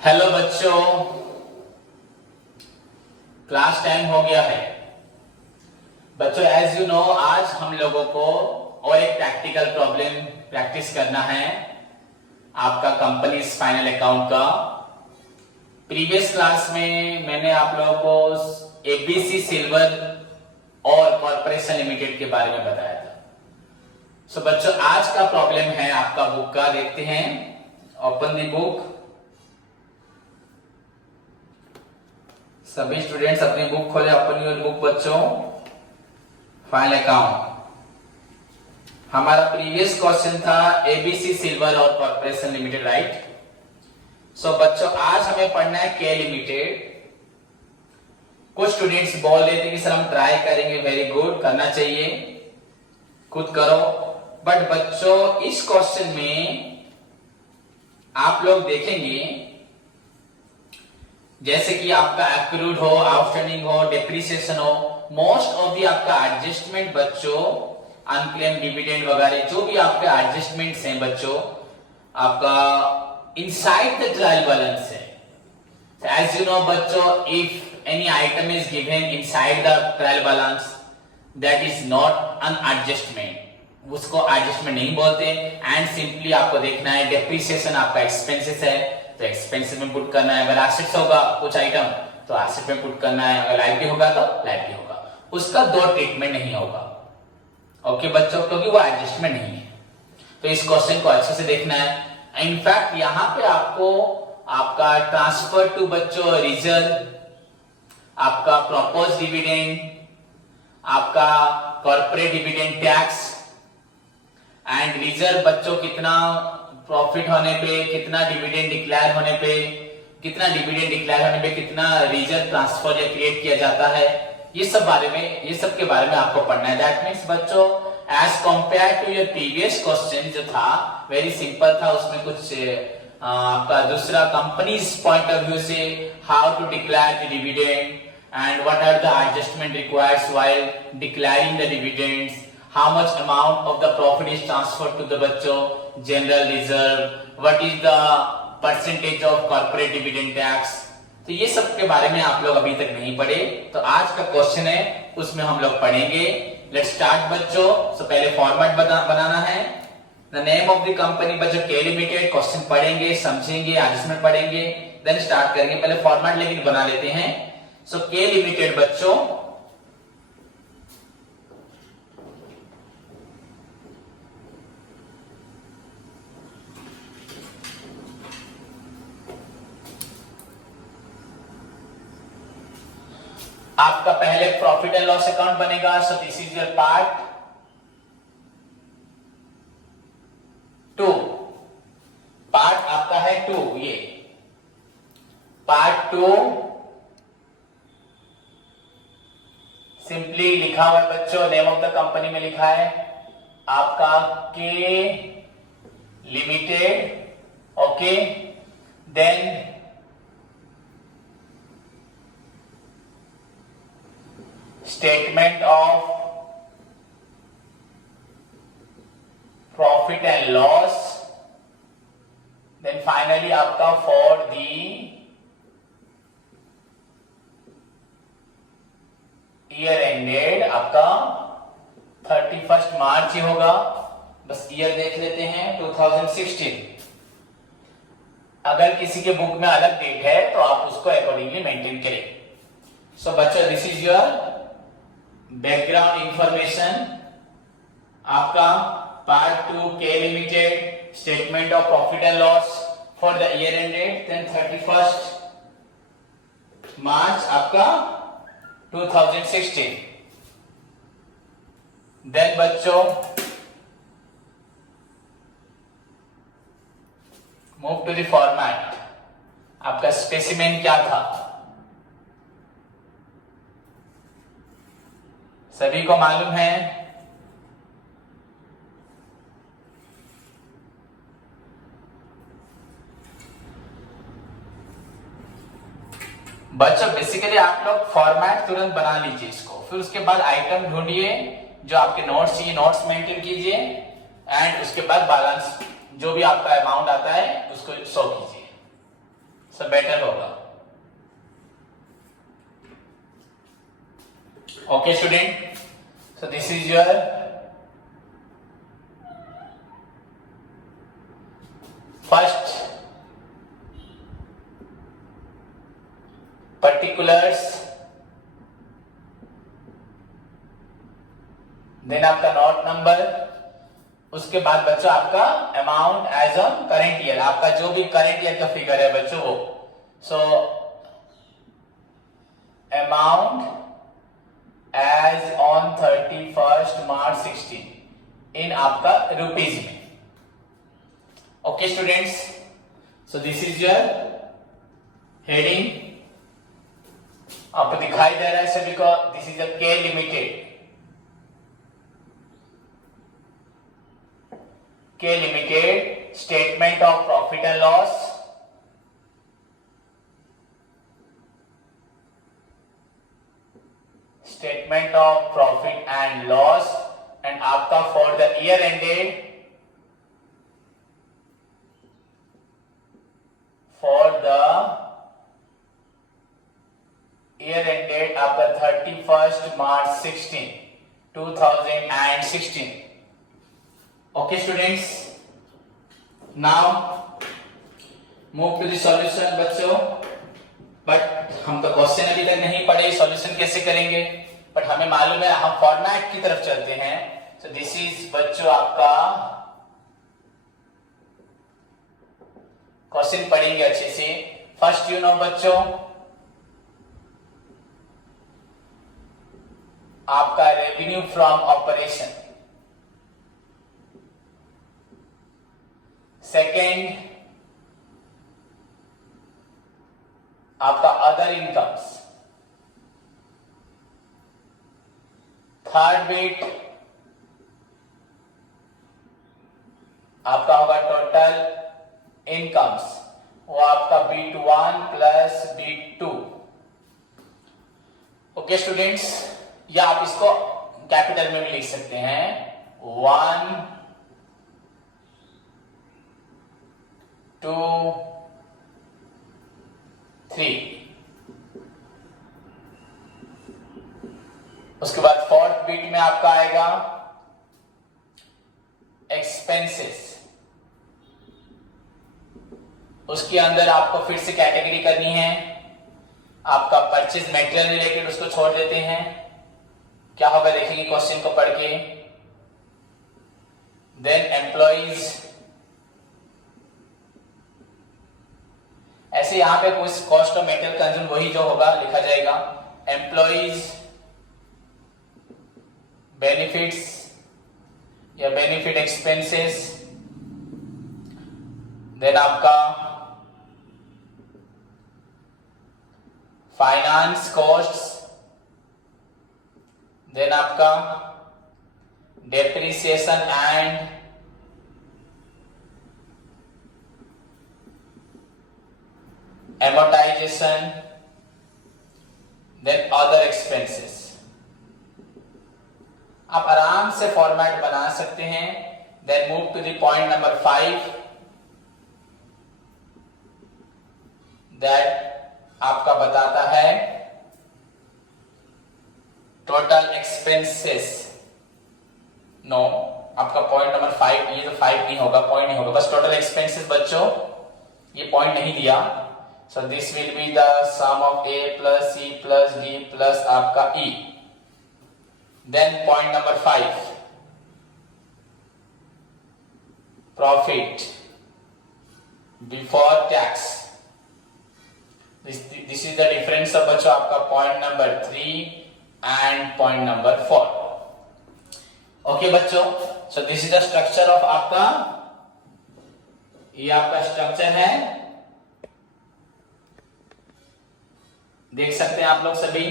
Hello बच्चों, class time हो गया है। बच्चों एज यू नो आज हम लोगों को और एक प्रैक्टिकल प्रॉब्लम प्रैक्टिस करना है आपका कंपनीज फाइनल अकाउंट का। प्रीवियस क्लास में मैंने आप लोगों को एबीसी सिल्वर और कॉर्पोरेशन लिमिटेड के बारे में बताया था। सो बच्चों आज का प्रॉब्लम है आपका बुक का, देखते हैं। Open the book. सभी स्टूडेंट्स अपनी बुक खोले। ओपन योर बुक बच्चों। फाइनल अकाउंट हमारा प्रीवियस क्वेश्चन था एबीसी सिल्वर और कॉर्पोरेशन लिमिटेड, राइट। सो बच्चों आज हमें पढ़ना है के लिमिटेड। कुछ स्टूडेंट्स बोल रहे थे कि सर हम ट्राई करेंगे, वेरी गुड, करना चाहिए, खुद करो। बट बच्चों इस क्वेश्चन में आप लोग देखेंगे जैसे कि आपका एक्रूड हो, आउटस्टैंडिंग हो, डेप्रिसिएशन हो, मोस्ट ऑफ दी आपका एडजस्टमेंट बच्चों, अनक्लेम डिविडेंड वगैरह जो भी आपके एडजस्टमेंट्स हैं बच्चों, आपका इनसाइड द ट्रायल बैलेंस है। एज यू नो बच्चों, if any item is given inside the trial balance that is not N adjustment, उसको एडजस्टमेंट नहीं बोलते। एंड सिंपली आपको देखना है डेप्रिसिएशन आपका एक्सपेंसेस है तो एक्सपेंसेस में पुट करना है। अगर एसेट्स होगा कुछ आइटम तो एसेट में पुट करना है, अगर लाइबिलिटी होगा तो लाइबिलिटी होगा, उसका दो ट्रीटमेंट नहीं होगा। ओके बच्चों, क्योंकि वो एडजस्टमेंट नहीं है। तो इस क्वेश्चन को अच्छे से देखना है। इनफैक्ट यहां पे आपको आपका ट्रांसफर टू बच्चों रिजर्व, आपका प्रपोज डिविडेंड, आपका corporate dividend tax and reserve बच्चों कितना प्रॉफिट होने पे, कितना डिविडेंड डिक्लेयर होने पे, कितना डिविडेंड डिक्लेयर होने पे कितना रिजर्व ट्रांसफर या क्रिएट किया जाता है, ये सब के बारे में आपको पढ़ना है। दैट मीन्स बच्चों as compare to your previous question जो था वेरी सिंपल था, उसमें कुछ आपका दूसरा कंपनीज पॉइंट ऑफ व्यू से how to declare the dividend and what are the adjustment required while declaring the dividends, how much amount of the profit is transferred to the बच्चों general reserve, what is the percentage of corporate dividend tax। तो ये सब के बारे में आप लोग अभी तक नहीं पढ़े, तो आज का क्वेश्चन है उसमें हम लोग पढ़ेंगे। लेट्स स्टार्ट बच्चों। तो पहले फॉर्मेट बनाना है। The name of the company बच्चों के लिमिटेड, क्वेश्चन पढ़ेंगे, समझेंगे, एडजस्टमेंट पढ़ेंगे, देन स्टार्ट करेंगे। पहले फॉर्मेट लेकिन बना लेते हैं। सो के लिमिटेड बच्चों आपका पहले प्रॉफिट एंड लॉस अकाउंट बनेगा। सो this is your part 2। Part आपका है 2, ये पार्ट 2 सिंपली लिखा हुआ है बच्चों, नेम ऑफ द कंपनी में लिखा है आपका के limited. Okay, then statement of profit and loss, then finally आपका for the year ended आपका 31 मार्च ही होगा, बस ईयर देख लेते हैं 2016। अगर किसी के बुक में अलग डेट है तो आप उसको अकॉर्डिंगली मेंटेन करें। सो बच्चों this is your background information. आपका पार्ट 2 के limited, statement of profit and loss for the year ended, then 31 March आपका 2016। देन बच्चों मूव टू द फॉर्मेट। आपका स्पेसिमेन क्या था सभी को मालूम है। बच्चों बेसिकली आप लोग फॉर्मेट तुरंत बना लीजिए इसको, फिर उसके बाद आइटम ढूंढिए जो आपके नोट्स चाहिए, नोट्स मेंटेन कीजिए एंड उसके बाद बैलेंस जो भी आपका अमाउंट आता है उसको शो कीजिए। सो बेटर होगा। Okay student, so this is your first particulars, then आपका नॉट नंबर, उसके बाद बच्चों आपका amount as on current year, आपका जो भी करेंट ईयर का फिगर है बच्चों वो। So amount as on 31 March 16 इन आपका रुपीज में। Okay students, so this is your heading, आपको दिखाई दे रहा है सभी को। This is a K limited, K limited statement of profit and loss, statement of profit and loss, and आपका for the year ended, for the year ended आपका 31 March 16 2016। Okay students, now move to the solution बच्चों। But हम तो question अभी तक नहीं पढ़े, solution कैसे करेंगे, बट हमें मालूम है हम फॉर्मेट की तरफ चलते हैं। सो दिस इज बच्चों आपका क्वेश्चन पढ़ेंगे अच्छे से। फर्स्ट यू नो बच्चों आपका रेवेन्यू फ्रॉम ऑपरेशन, सेकेंड आपका अदर इनकम्स, थर्ड बिट आपका होगा टोटल इनकम्स, वो आपका B1 plus B2। Okay students, या आप इसको कैपिटल में भी लिख सकते हैं, 1 2 3। उसके बाद फोर्थ बिट में आपका आएगा एक्सपेंसेस, उसके अंदर आपको फिर से कैटेगरी करनी है, आपका परचेज मटेरियल रिलेटेड उसको छोड़ देते हैं। क्या होगा देखेंगे क्वेश्चन को पढ़ के। देन एम्प्लॉइज, ऐसे यहां पे कुछ कॉस्ट ऑफ मेटेरियल कंज्यूम वही जो होगा लिखा जाएगा। एम्प्लॉइज बेनिफिट्स या बेनिफिट एक्सपेंसेस, देन आपका फाइनेंस कॉस्ट्स, देन आपका depreciation and amortization, then other expenses। आप आराम से फॉर्मेट बना सकते हैं। Then move to the point number 5, that आपका बताता है टोटल एक्सपेंसेस। नो, आपका पॉइंट नंबर 5, ये तो 5 नहीं होगा, पॉइंट नहीं होगा, बस टोटल एक्सपेंसेस बच्चों, ये पॉइंट नहीं दिया। So this will be the sum of A plus C plus D plus आपका E। Then point number 5, profit before tax। This is the difference of बच्चों आपका point number 3 and point number 4। Okay बच्चों, so this is the structure of आपका, ये आपका structure है, देख सकते हैं आप लोग सभी,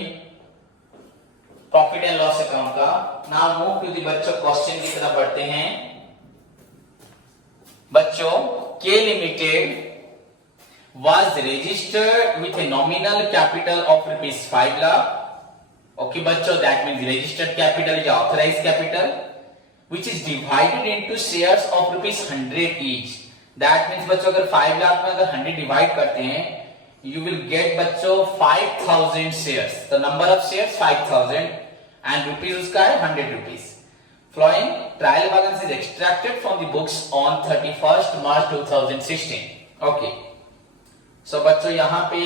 प्रॉफिट एंड लॉस अकाउंट का। नाउ मूव टू दी बच्चों क्वेश्चन की तरफ बढ़ते हैं। बच्चों, के limited was registered with a nominal capital of ₹5 lakh। Okay बच्चों, that means registered capital या authorized capital which is divided into shares of ₹100 each। That means बच्चों अगर 5 लाख में अगर 100 डिवाइड करते हैं you will get बच्चों 5000 shares. The number of shares 5000 and rupees उसका है 100 rupees. Following trial balance is extracted from the books on 31st March 2016. Okay. So बच्चों यहाँ पे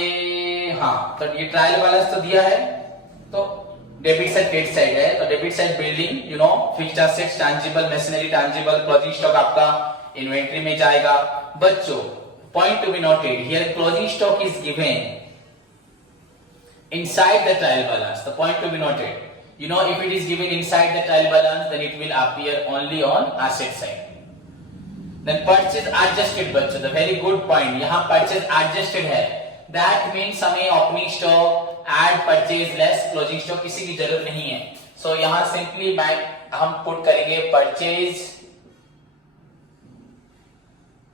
हाँ तो ये ट्रायल बैलेंस तो दिया है, तो डेबिट साइड क्रेडिट साइड है, तो debit side building you know fixed assets tangible machinery tangible closing stock आपका इन्वेंटरी में जाएगा. बच्चों point to be noted here, closing stock is given inside the trial balance. The point to be noted, you know, if it is given inside the trial balance, then it will appear only on asset side. Then purchase adjusted बच्चों, the very good point, यहाँ purchase adjusted है, that means हमें opening stock, add purchase less closing stock किसी की जरूरत नहीं है. So यहाँ simply हम put करेंगे purchases.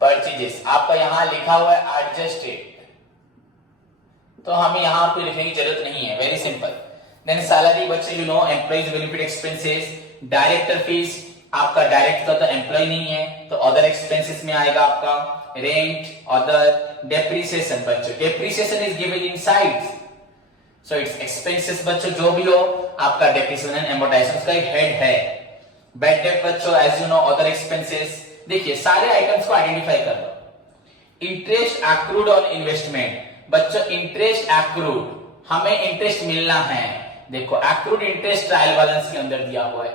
आपका यहाँ लिखा हुआ है adjusted, तो हमें यहाँ पे लिखने की जरूरत नहीं है. Very simple. देन सैलरी बच्चे you know employees benefit expenses, director fees आपका डायरेक्ट का तो एम्प्लॉय नहीं है, तो अदर एक्सपेंसेस में आएगा आपका रेंट, अदर डेप्रिसिएशन. बच्चों depreciation is given inside, so it's expenses बच्चों जो भी हो आपका डेप्रिसिएशन एंड एमोर्टाइजेशन का एक हेड है. बैड डेट बच्चों as you know other expenses. देखिए सारे आइटम्स को आइडेंटिफाई कर लो. इंटरेस्ट एक्रूड ऑन इन्वेस्टमेंट बच्चों, इंटरेस्ट एक्रूड हमें इंटरेस्ट मिलना है. देखो एक्रूड इंटरेस्ट ट्रायल बैलेंस के अंदर दिया हुआ है.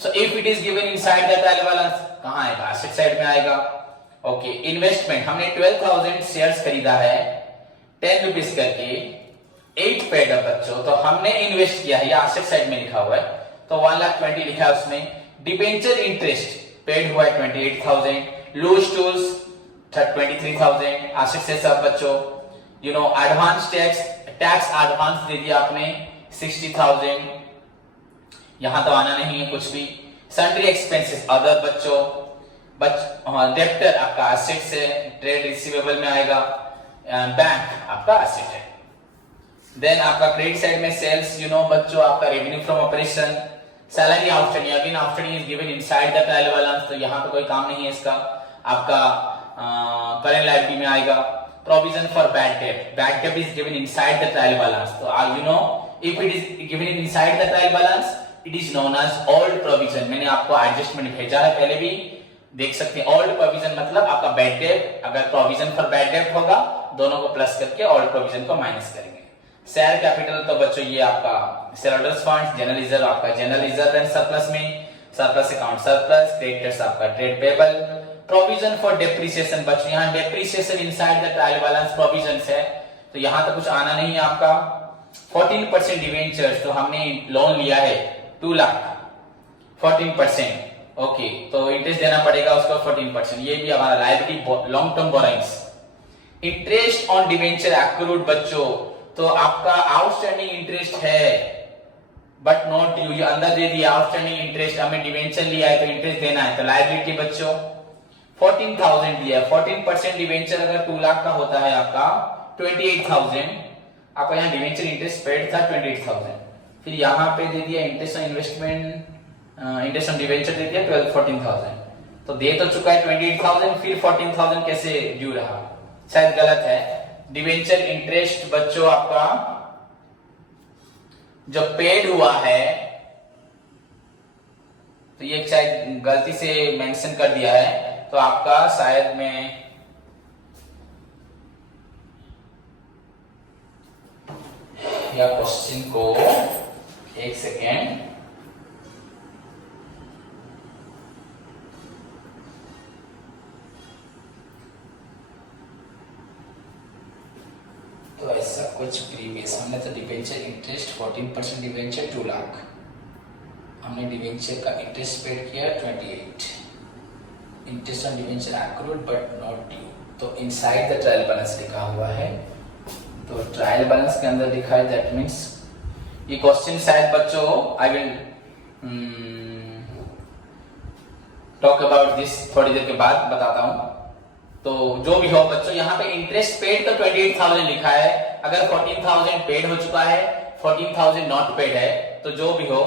So if it is given inside the trial balance कहां आएगा? एसेट साइड में आएगा. ओके. इन्वेस्टमेंट हमने 12000 शेयर्स खरीदा है 10 रुपीज करके, 8 पेड है बच्चों, तो हमने इन्वेस्ट किया है, ये एसेट साइड में लिखा हुआ है, तो 1,20,000 लिखा है उसमें. डिबेंचर इंटरेस्ट पेड हुआ है 28,000, लूज टूल्स 23,000 एसेट से सब बच्चों. You know advance tax advance दे दिया आपने 60,000, यहां तो आना नहीं है कुछ भी. सन्ड्री एक्सपेंसेस अदर बच्चों, डेप्टर आपका एसेट से, ट्रेड रिसीवेबल में आएगा, बैंक आपका एसेट है. देन आपका क्रेडिट साइड में सेल्स यू नो बच्चों आपका revenue from operation. Salary outstanding, again outstanding is given inside the trial balance, तो यहां पे कोई काम नहीं है इसका. आपका करेंट लायबिलिटी में आएगा. Provision for bad debt is given inside the trial balance, तो you know if it is given inside the trial balance it is known as old provision. मैंने आपको एडजस्टमेंट भेजा है पहले भी, देख सकते हैं. ओल्ड प्रोविजन मतलब आपका बैड डेट, अगर प्रोविजन फॉर बैड डेट होगा दोनों को प्लस करके ओल्ड प्रोविजन को माइनस करेंगे. शेयर कैपिटल तो बच्चों ये आपका share holders fund, general reserve आपका जनरल रिजर्व एंड सरप्लस में, सरप्लस अकाउंट सरप्लस, क्रेडिटर्स आपका trade payable. Provision for depreciation बच्चों, यहाँ depreciation inside the trial balance provision है, तो यहाँ तो कुछ आना नहीं है आपका. 14% डिवेंचर्स, तो हमने लोन लिया है 2 लाख, 14%. ओके, तो इंटरेस्ट देना पड़ेगा उसको 14%, ये भी हमारा liability long term borrowings. Interest on debenture accrued बच्चों, तो आपका आउटस्टैंडिंग इंटरेस्ट है बट नॉट ड्यू, ये अंदर दे दिया आउटस्टैंडिंग इंटरेस्ट, हमें डिवेंचर लिया है तो इंटरेस्ट देना है, तो लायबिलिटी बच्चों 14,000 दिया है. 14% डिवेंचर अगर 2 लाख का होता है आपका 28,000, आपका यहाँ डिवेंचर इंटरेस्ट पेड था 28,000, फिर यहाँ पे दे दिया interest on investment, interest on debenture दे दिया 14,000, तो दे तो चुका है 28,000, फिर 14,000 कैसे ड्यू रहा? शायद गलत है. डिवेंचर इंटरेस्ट बच्चों आपका जो पेड हुआ है, तो ये शायद गलती से मेंशन कर दिया है, तो आपका शायद मैं या क्वेश्चन को एक सेकेंड, तो ऐसा कुछ प्रीवियस हमने तो डिवेंचर इंटरेस्ट 14% डिवेंचर 2 लाख, हमने डिवेंचर का इंटरेस्ट पेड किया 28, interest on debenture accrued but not due, तो इनसाइड द ट्रायल बैलेंस लिखा हुआ है, तो ट्रायल बैलेंस के अंदर लिखा है, दैट मींस ये क्वेश्चन शायद बच्चों I will talk about this थोड़ी देर के बाद बताता हूं. तो जो भी हो बच्चों, यहाँ पे इंटरेस्ट पेड तो 28,000 लिखा है, अगर 14,000 पेड हो चुका है 14,000 नॉट पेड है, तो जो भी हो,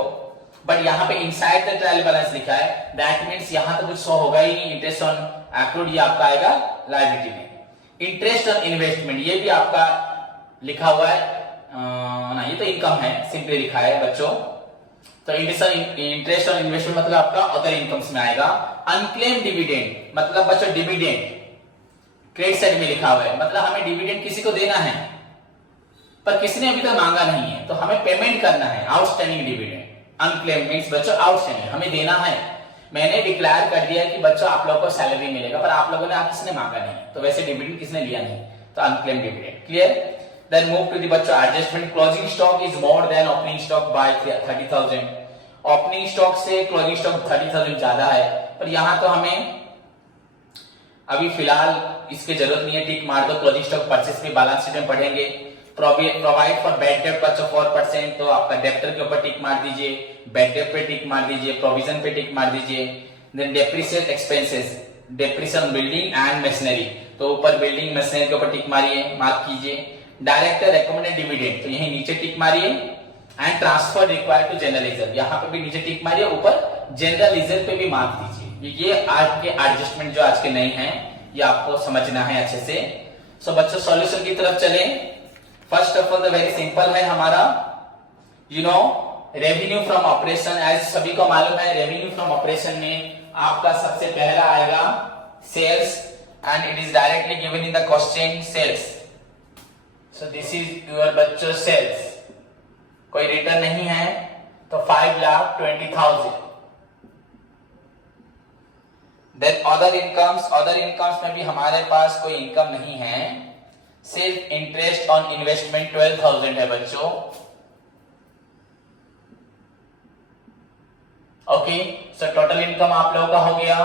बट यहाँ पे इनसाइड द ट्रायल बैलेंस लिखा है, दैट मींस यहाँ तो कुछ शो होगा ही नहीं. इंटरेस्ट ऑन एक्रूड ये आपका आएगा लायबिलिटी में. इंटरेस्ट ऑन इन्वेस्टमेंट, ये भी आपका लिखा हुआ है ना, ये तो इनकम है, सिंपली लिखा है बच्चों। तो इंटरेस्ट ऑन इन्वेस्टमेंट मतलब आपका अदर इनकम्स में आएगा। अनक्लेम डिविडेंड मतलब बच्चों डिविडेंड क्रेडिट साइड में लिखा हुआ है, मतलब हमें डिविडेंड किसी को देना है पर किसी ने अभी तक मांगा नहीं है, तो हमें पेमेंट करना है आउटस्टैंडिंग डिविडेंड। अनक्लेम मींस बच्चों आउटस्टैंडिंग, हमें देना है। मैंने डिक्लेयर कर दिया कि बच्चों आप लोगों को सैलरी मिलेगा, पर आप लोगों ने आप किसने मांगा नहीं, तो वैसे डिविडेंड किसने लिया नहीं, तो unclaimed dividend. Clear? Then move to the बच्चों adjustment. Closing stock is more than opening stock by 30,000। Opening stock से क्लोजिंग स्टॉक 30,000 ज्यादा है, पर यहां तो हमें अभी फिलहाल इसकी जरूरत नहीं है, टिक मार दो। क्लोजिंग स्टॉक परचेस भी बैलेंस शीट में पढ़ेंगे। प्रोवाइड फॉर बैड डेब्ट बच्चों 4%, तो आपका डेब्टर के ऊपर टिक मार दीजिए, बैड डेब्ट पे टिक मार दीजिए, प्रोविजन पे टिक मार दीजिए। Then depreciate expenses, depreciation building and machinery, तो ऊपर बिल्डिंग मशीनरी के ऊपर टिक मारिए, मार्क कीजिए। डायरेक्टर रेकमेंडेड डिविडेंड, तो यही नीचे टिक मारिए। And transfer required to general reserve, यहाँ पे भी नीचे टिक मारिए, ऊपर जनरल रिजर्व पे भी मार्क दीजिए। ये आज के एडजस्टमेंट जो आज के नए हैं, ये आपको समझना है अच्छे से। सो बच्चों सॉल्यूशन की तरफ चले। First of all very simple है हमारा, रेवेन्यू फ्रॉम ऑपरेशन। एज सभी को मालूम है, रेवेन्यू फ्रॉम ऑपरेशन में आपका सबसे पहला आएगा sales, and it is directly given in the question sales. So this is your बच्चों सेल्स, कोई रिटर्न नहीं है, तो 5,20,000। देन अदर इनकम्स में भी हमारे पास कोई इनकम नहीं है, सिर्फ इंटरेस्ट ऑन इन्वेस्टमेंट 12,000 है बच्चों। ओके, सो टोटल इनकम आप लोगों का हो गया,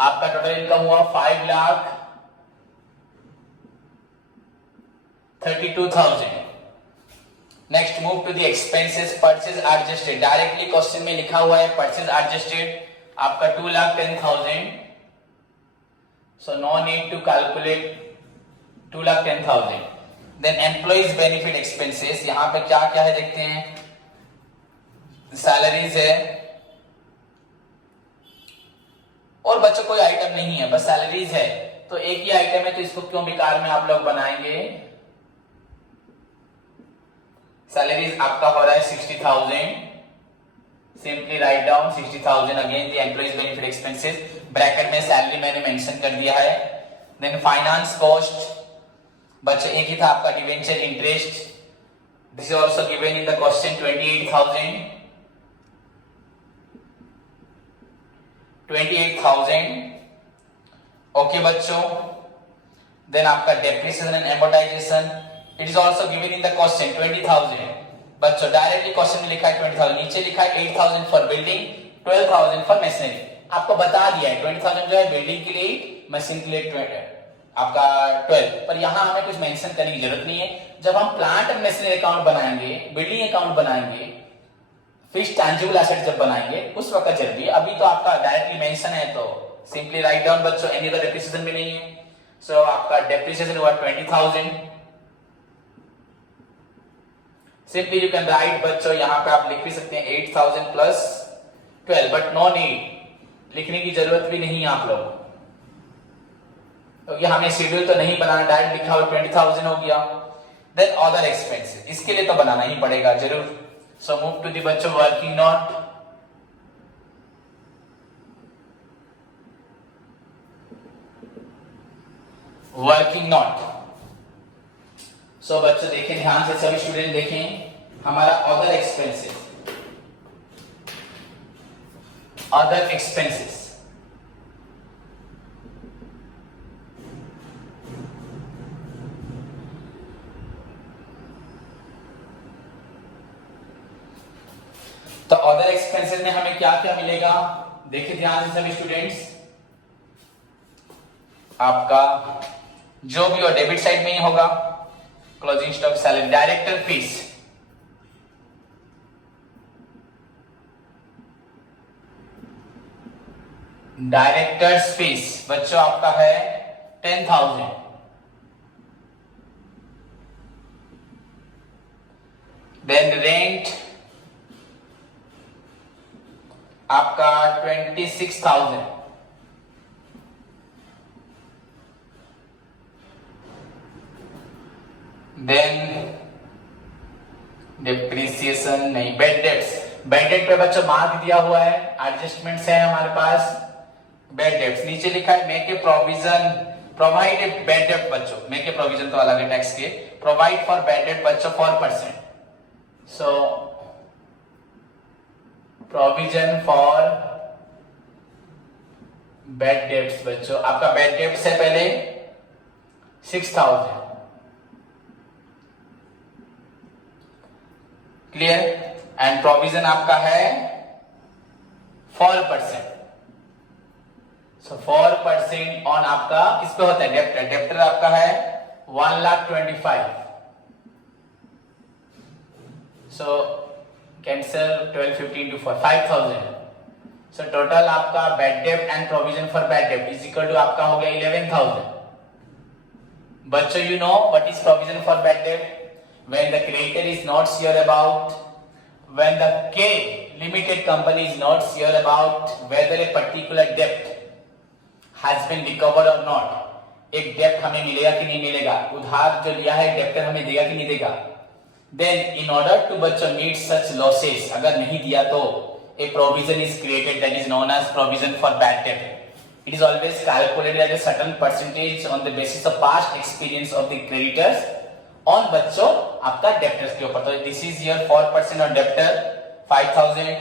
आपका टोटल इनकम हुआ 5,32,000। Next move to the expenses. Purchase adjusted, directly question में लिखा हुआ है परचेज एडजस्टेड आपका 2,10,000, so no need to calculate 2,10,000। then employees benefit expenses, यहां पे क्या क्या है देखते हैं। सैलरीज है, और बच्चों कोई आइटम नहीं है, बस सैलरीज है, तो एक ही आइटम है, तो इसको क्यों बेकार में आप लोग बनाएंगे। सैलरीज आपका हो रहा है 60,000, simply write down 60,000। Again the employees benefit expenses, bracket में सैलरी मैंने मेंशन कर दिया है। देन फाइनेंस कॉस्ट बच्चे एक ही था आपका, debenture interest, this is also given in the question 28,000। Okay बच्चों, देन आपका depreciation and amortisation, it is also given in the question 20,000। बच्चों डायरेक्टली क्वेश्चन में लिखा है 20,000, नीचे लिखा है 8,000 फॉर बिल्डिंग, 12,000 फॉर मशीनरी। आपको बता दिया है 20,000 जो है बिल्डिंग के लिए, मशीन के लिए आपका 12, पर यहां हमें कुछ मेंशन करने की जरूरत नहीं है। जब हम प्लांट एंड मशीनरी अकाउंट बनाएंगे, बिल्डिंग अकाउंट बनाएंगे, फिक्स्ड टैंजिबल एसेट जब बनाएंगे, उस वक्त जरूरी है। अभी तो आपका डायरेक्टली मेंशन है, तो सिंपली राइट डाउन बच्चों, एनी अदर डेप्रिसिएशन भी नहीं है। सो आपका डेप्रिसिएशन हुआ 20,000। सिंपली यू कैन राइट बच्चों, यहां पे आप लिख भी सकते हैं 8,000 प्लस 12, बट नो नीड, लिखने की जरूरत भी नहीं है आप लोग, क्योंकि हमें शेड्यूल तो नहीं बनाना, डायरेक्ट लिखा हुआ 20,000 हो गया। देन अदर एक्सपेंसेस, इसके लिए तो बनाना ही पड़ेगा जरूर। सो मूव टू द बच्चों वर्किंग नोट। वर्किंग नोट, सो बच्चों देखें ध्यान से, सभी स्टूडेंट देखें, हमारा अदर एक्सपेंसेस, अदर एक्सपेंसेस तो अदर एक्सपेंसेस में हमें क्या क्या मिलेगा, देखिए ध्यान से सभी स्टूडेंट्स। आपका जो भी हो डेबिट साइड में ही होगा, closing stock, salary, director fees, directors fees बच्चों आपका है 10,000। देन रेंट आपका 26,000। देन डिप्रिसिएशन नहीं, बेड डेट्स, बेड डेट पे बच्चों मार्क दिया हुआ है, एडजस्टमेंट्स है हमारे पास, बेड डेट्स नीचे लिखा है make a provision, provide a bed date बच्चों, मेक ए प्रोविजन तो अलग है टैक्स के, प्रोवाइड फॉर बेड डेट बच्चों 4%, so provision for bad debts बच्चों, आपका बेड डेट्स है पहले 6000, क्लियर, एंड प्रोविजन आपका है 4%, सो 4% ऑन आपका किस पे होता है, डेप्टर, डेप्टर आपका है 1,25,000, सो कैंसिल 12, 15 to 4, 5,000, सो टोटल आपका bed dept and provision for bed dept is equal to आपका हो गया 11,000। बच्चों you know what is provision for bed dept, when the creditor is not sure about, when the K limited company is not sure about whether a particular debt has been recovered or not, एक डेप्ट हमें मिलेगा कि नहीं मिलेगा, उधार जो लिया है डेप्टर हमें देगा कि नहीं देगा, then in order to बच्चों meet such losses, अगर नहीं दिया तो a provision is created that is known as provision for bad debt. It is always calculated at a certain percentage on the basis of past experience of the creditors on बच्चों आपका debtors के ऊपर, तो this is your 4% on debtor 5,000।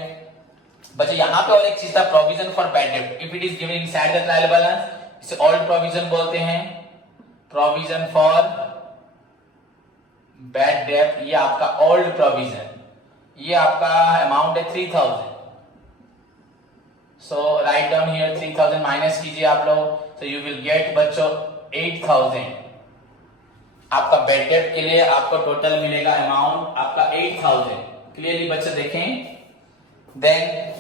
बच्चों यहां पे और एक चीज था, प्रोविजन फॉर बैड डेप्ट, if it is given inside the trial balance इसे ओल्ड प्रोविजन बोलते हैं, प्रोविजन फॉर बैड डेप्ट ये आपका ओल्ड प्रोविजन, ये आपका अमाउंट है 3,000, सो राइट डाउन हियर 3,000 माइनस कीजिए आप लोग, तो यू विल गेट बच्चों 8,000, आपका बेड डेट के लिए आपको टोटल मिलेगा अमाउंट आपका 8,000, क्लियरली बच्चे देखें। Then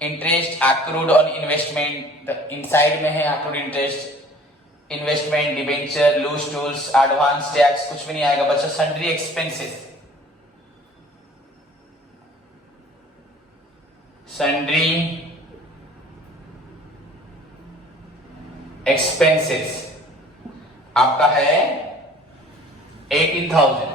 interest accrued on investment, inside में है accrued interest, investment, debenture, loose tools, advance tax कुछ भी नहीं आएगा बच्चों, सन्ड्री एक्सपेंसेस, सन्ड्री एक्सपेंसेस आपका है 18,000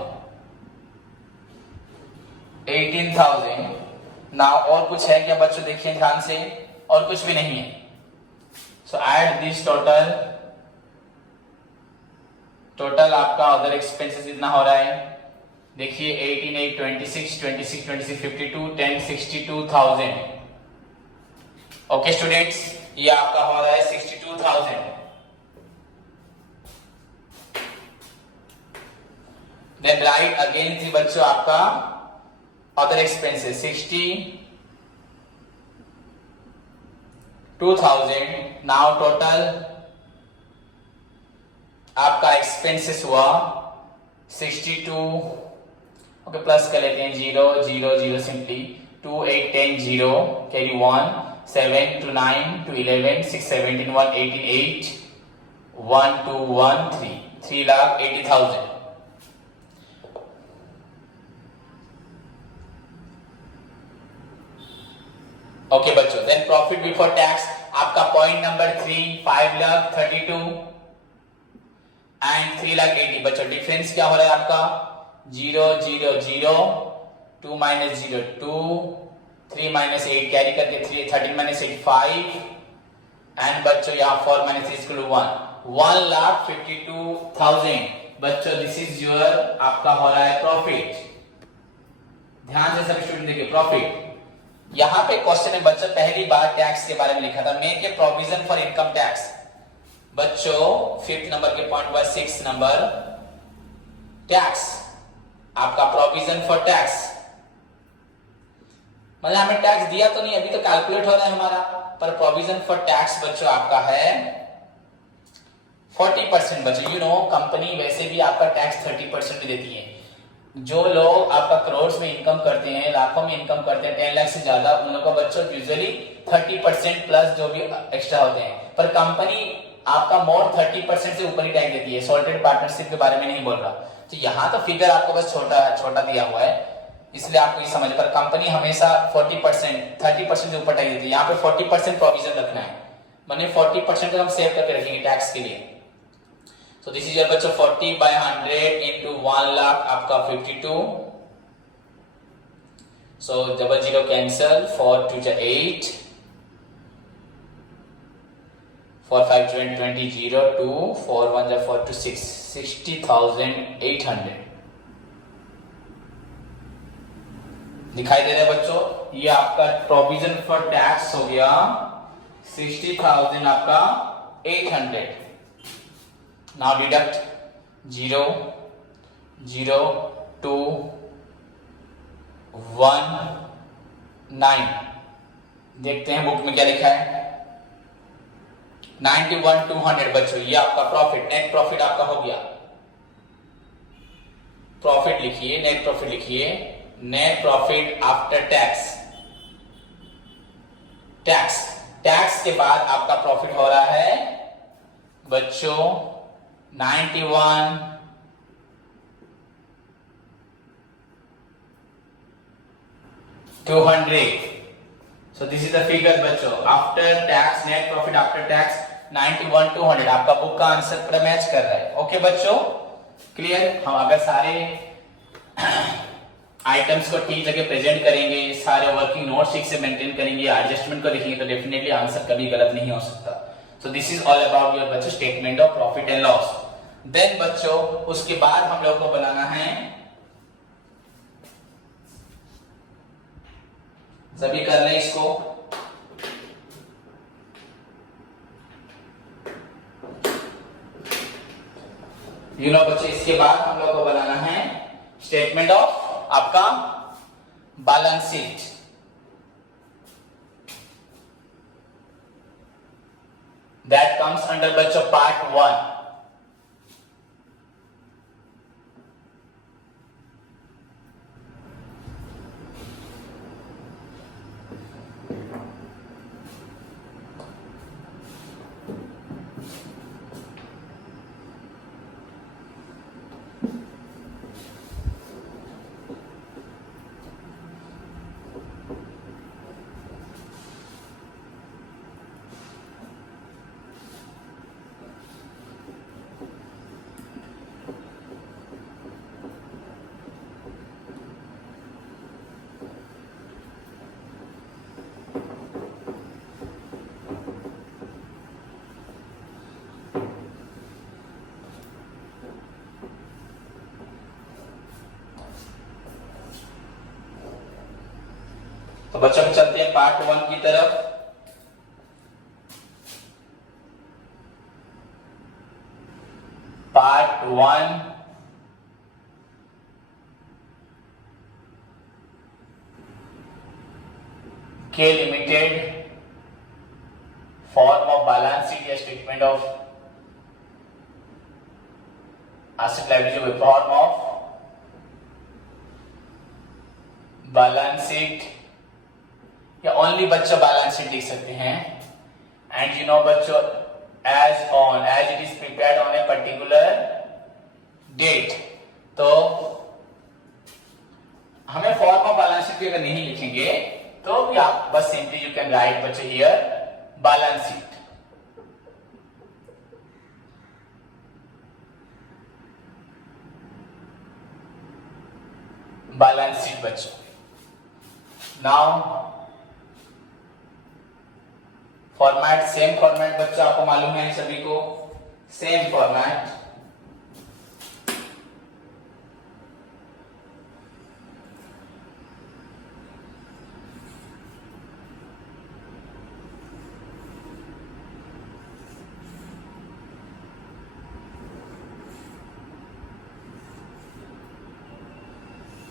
ना, और कुछ है क्या बच्चों देखिए ध्यान से, और कुछ भी नहीं है, सो ऐड दिस टोटल, टोटल आपका अदर एक्सपेंसेस इतना हो रहा है, देखिए 18, 8, 26, 26, 26, 52, 10, 62,000, ओके स्टूडेंट्स ये आपका हो रहा है 62,000। Then write again थी बच्चों आपका other expenses 62,000, now total आपका expenses हुआ 62, ओके प्लस कर लेते हैं 0, 0, 0 simply 2, 8, 10, 0 carry 1, 7 to 9 to 11, 6, 17, 1, 18, 8, 1, 2, 1, 3, 3,80,000। Okay बच्चों, देन प्रॉफिट बिफोर टैक्स आपका पॉइंट नंबर 3 5,32,000 एंड 3,80,000 बच्चों, डिफरेंस क्या हो रहा है आपका 0, 0, 0, 2 minus 0 2, 3 minus 8 कैरी करके 13 minus 8 5 एंड बच्चों यहाँ 4 minus 6 1, 1,52,000 बच्चों, दिस इज योर आपका हो रहा है प्रॉफिट। ध्यान से सभी स्टूडेंट देखिए प्रॉफिट, यहां पे क्वेश्चन है बच्चों पहली बार टैक्स के बारे में लिखा था, make a provision for income tax बच्चों 5th नंबर के point by 6th number tax, आपका प्रोविजन फॉर टैक्स मतलब हमें टैक्स दिया तो नहीं, अभी तो कैलकुलेट हो रहा है हमारा, पर प्रोविजन फॉर टैक्स बच्चों आपका है 40% बच्चों, यू नो कंपनी वैसे भी आपका टैक्स 30% देती है, जो लोग आपका करोड़ में इनकम करते हैं, लाखों में इनकम करते हैं, 10 लाख से ज्यादा, उन लोगों को बच्चों यूजुअली 30% प्लस जो भी एक्स्ट्रा होते हैं, पर कंपनी आपका मोर 30% से ऊपर ही टैक्स देती है, सॉल्टेड पार्टनरशिप के बारे में नहीं बोल रहा, तो यहाँ तो फिगर आपको बस छोटा दिया हुआ है, इसलिए आपको ये समझ, पर कंपनी हमेशा 40% 30% से ऊपर टैक्स देती है, यहाँ पे 40% प्रोविजन रखना है, माने 40% हम सेव करके रखेंगे टैक्स के लिए, तो So this is your बच्चों 40/100 into 1 lakh आपका 52. So 00 cancel, 4 2 8, 4 5 20 0 2, 4 1 4 2 6, 60,800 दिखाई दे रहा है बच्चों। ये आपका प्रोविजन फॉर टैक्स हो गया 60,000 आपका 800। Now deduct 0 0 2 1 9। देखते हैं बुक में क्या लिखा है। 91,200 बच्चों, ये आपका प्रॉफिट, नेट प्रॉफिट आपका हो गया। प्रॉफिट लिखिए, नेट प्रॉफिट लिखिए, net profit after tax. Tax tax के बाद आपका प्रॉफिट हो रहा है बच्चों 91,200। So this is the figure बच्चों, after tax net profit after tax 91,200। आपका बुक का आंसर पूरा मैच कर रहा है। ओके बच्चों, क्लियर। हम अगर सारे आइटम्स को ठीक जगह प्रेजेंट करेंगे, सारे वर्किंग नोट्स ठीक से मेंटेन करेंगे, एडजस्टमेंट को देखेंगे तो डेफिनेटली आंसर कभी गलत नहीं हो सकता। So this is all about your बच्चों statement of profit and loss. Then बच्चों उसके बाद हम लोग को बनाना है, सभी कर लें इसको, बच्चों इसके बाद हम लोग को बनाना है स्टेटमेंट ऑफ आपका balance sheet. That comes under बच्चों पार्ट 1। तो बच्चों हम चलते हैं पार्ट 1 की तरफ। पार्ट 1 के limited form of balance sheet या statement of asset liability form of balance sheet या ओनली बच्चों बैलेंस शीट लिख सकते हैं। एंड बच्चों as it is prepared on a particular date. तो हमें फॉर्म ऑफ बैलेंस शीट अगर नहीं लिखेंगे तो भी आप बस सिंपली यू कैन राइट बच्चों here balance sheet. Balance sheet बच्चों। नाउ फॉर्मेट, सेम फॉर्मेट बच्चों आपको मालूम है सभी को, सेम फॉर्मेट।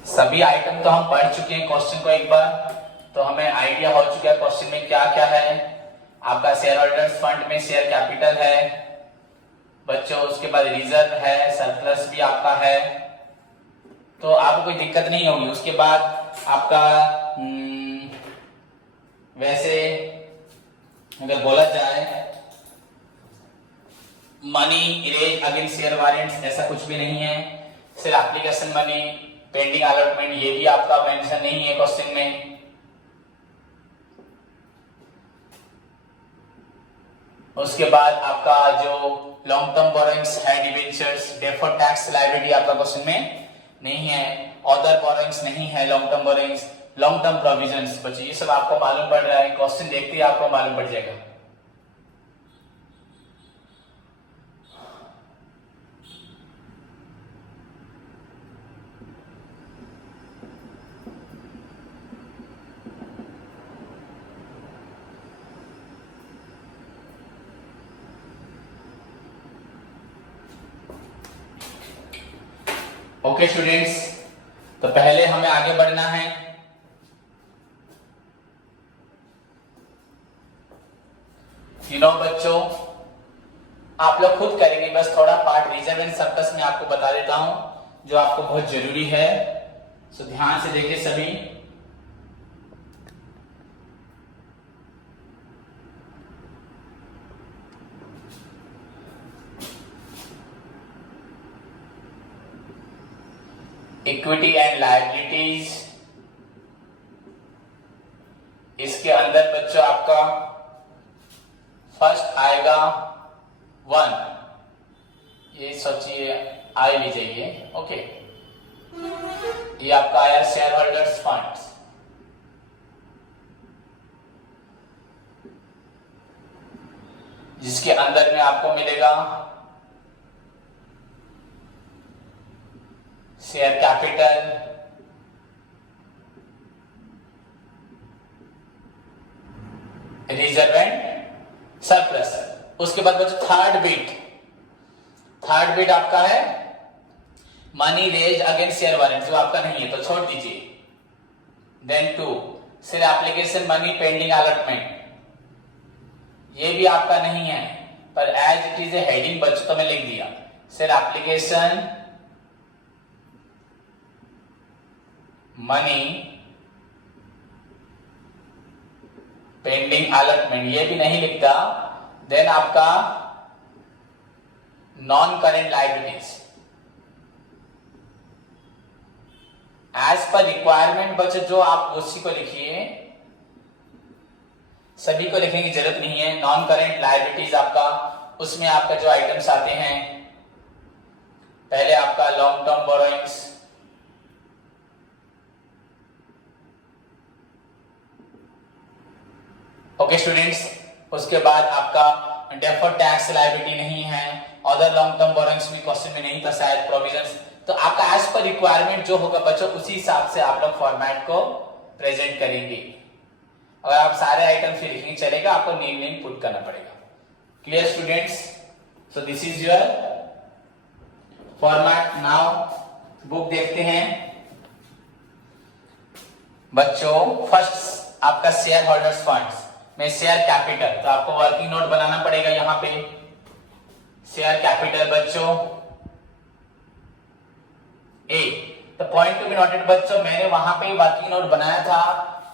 सभी आइटम तो हम पढ़ चुके हैं क्वेश्चन को एक बार, तो हमें आइडिया हो चुका है क्वेश्चन में क्या क्या है। आपका शेयर होल्डर्स फंड में शेयर कैपिटल है बच्चों, उसके बाद रिजर्व है, सरप्लस भी आपका है, तो आपको कोई दिक्कत नहीं होगी। उसके बाद आपका वैसे अगर बोला जाए money erase against share warrants ऐसा कुछ भी नहीं है। सिर्फ एप्लीकेशन मनी, पेंडिंग अलॉटमेंट ये भी आपका मेंशन नहीं है क्वेश्चन में। उसके बाद आपका जो लॉन्ग टर्म बोरोइंग्स है, डिबेंचर्स, डेफर्ड टैक्स लायबिलिटी आपका क्वेश्चन में नहीं है, अदर बोरोइंग्स नहीं है, long term borrowings, long term provisions बच्चों ये सब आपको मालूम पड़ रहा है, क्वेश्चन देखते ही आपको मालूम पड़ जाएगा। ओके स्टूडेंट्स, तो पहले हमें आगे बढ़ना है। बच्चों आप लोग खुद करेंगे, बस थोड़ा पार्ट रिजर्व एंड सर्कस में आपको बता देता हूं जो आपको बहुत जरूरी है, सो ध्यान से देखिए सभी। इक्विटी एंड लायबिलिटीज, इसके अंदर बच्चों आपका फर्स्ट आएगा 1, ये सोचिए आई लीजिए। ओके, ये आपका आया शेयर होल्डर्स फंड्स, जिसके अंदर में आपको मिलेगा share capital, reserve and surplus. उसके बाद बच्चों थर्ड बिट आपका है money raise against share warrant, जो आपका नहीं है तो छोड़ दीजिए। Then 2 share application money pending allotment, ये भी आपका नहीं है, पर as it is a heading बच्चों तो मैं लिख दिया, share application money pending allotment, ये भी नहीं लिखता। देन आपका non current liabilities, as per requirement बच्चे जो आप उसी को लिखिए, सभी को लिखने की जरूरत नहीं है। नॉन करेंट लायबिलिटीज आपका, उसमें आपका जो आइटम्स आते हैं, पहले आपका long term borrowings, okay students, उसके बाद आपका डेफर्ड टैक्स लायबिलिटी नहीं है, अदर लॉन्ग टर्म बोरोइंग्स भी क्वेश्चन में नहीं था शायद, प्रोविजंस, तो आपका एज पर रिक्वायरमेंट जो होगा बच्चों उसी हिसाब से आप लोग फॉर्मेट को प्रेजेंट करेंगे। अगर आप सारे आइटम्स लिखेंगे चलेगा, आपको नेम पुट करना पड़ेगा। Clear students? So this is your format. Now book देखते हैं बच्चों। फर्स्ट आपका शेयर होल्डर्स फंड्स में शेयर कैपिटल, तो आपको वर्किंग नोट बनाना पड़ेगा यहां पे। शेयर कैपिटल बच्चों ए, तो पॉइंट टू बी नोटेड बच्चों, मैंने वहां पे वर्किंग नोट बनाया था,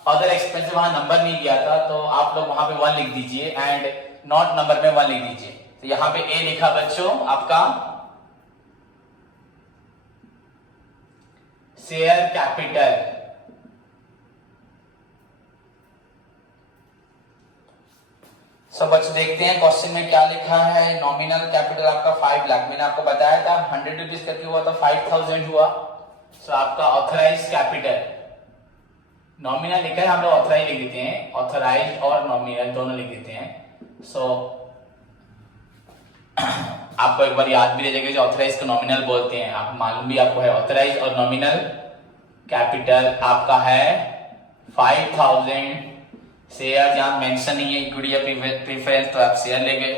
अदर एक्सपेंस वहां नंबर नहीं दिया था, तो आप लोग वहां पे 1 लिख दीजिए एंड नोट नंबर में 1 लिख दीजिए। तो यहां पे ए लिखा बच्चों आपका शेयर कैपिटल। सब बच्चों देखते हैं क्वेश्चन में क्या लिखा है। नॉमिनल कैपिटल आपका 5 लाख, मैंने आपको बताया था 100 रुपीज करके हुआ तो 5000 हुआ। सो आपका ऑथराइज कैपिटल, नॉमिनल लिखा है, हम लोग ऑथराइज लिख देते हैं, ऑथराइज और नॉमिनल दोनों लिख देते हैं। सो आपको एक बार याद भी रह जाएगा, जो ऑथराइज को नॉमिनल बोलते हैं, आप मालूम भी आपको है। ऑथराइज और नॉमिनल कैपिटल आपका है 5000 शेयर, जहां मेंशन नहीं है इक्विटी या प्रीफरेंस, तो आप शेयर ले गए,